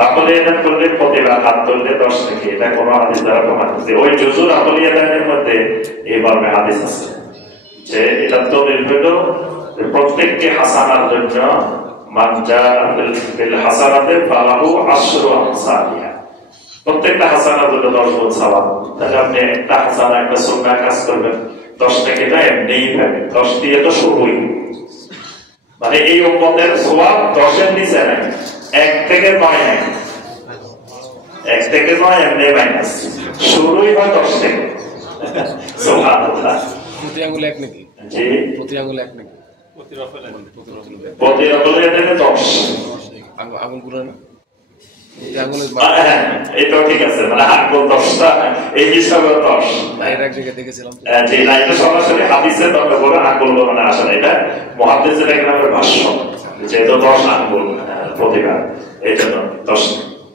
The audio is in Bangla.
রাফলিয়াদান করলে প্রতিবার হাত তুললে 10 থেকে, এটা কোনো হাদিস দ্বারা প্রমাণিত। ওই জুজু রাফলিয়াদানের মধ্যে এই মর্মে হাদিস আছে যে এটা দলিল হলো প্রত্যেককে হাসানার জন্য মান জাআ বিল হাসানাতি ফালাহু 10 আমসালিহা, প্রত্যেকটা হাসানার জন্য 10 গুণ সওয়াব। তাহলে আপনি একটা হাসানা, একটা সুন্নাহ কাজ করবেন, 10 থেকে না এমনিই পাবেন। 10 দিয়ে তো শুরুই, মানে এই উম্মতের সওয়াব 10 এর নিচে নাই, 1 থেকে 9 নাই, 1 থেকে 9 এমনি মাইনাস, শুরুই হয় 10 থেকে। সুবহানাল্লাহ। প্রতি আঙ্গুলে 1 নাকি? জি, প্রতি আঙ্গুলে 1 নাকি? প্রতি আঙ্গুলে এটা 10 আঙ্গুলগুলো না প্রতি আঙ্গুলে। হ্যাঁ, এটাও ঠিক আছে, মানে আঙ্গুল 10টা, এই হিসাবে 10। বাইরে এক জায়গায় দেখেছিলাম জি না, এটা সরাসরি হাদিসে দরকার করে আঙ্গুল মানে আসে না, এটা মুহাদ্দিসের একটা ভাষ্য, যেহেতু 10 আঙ্গুল প্রতিবার, এই জন্য 10।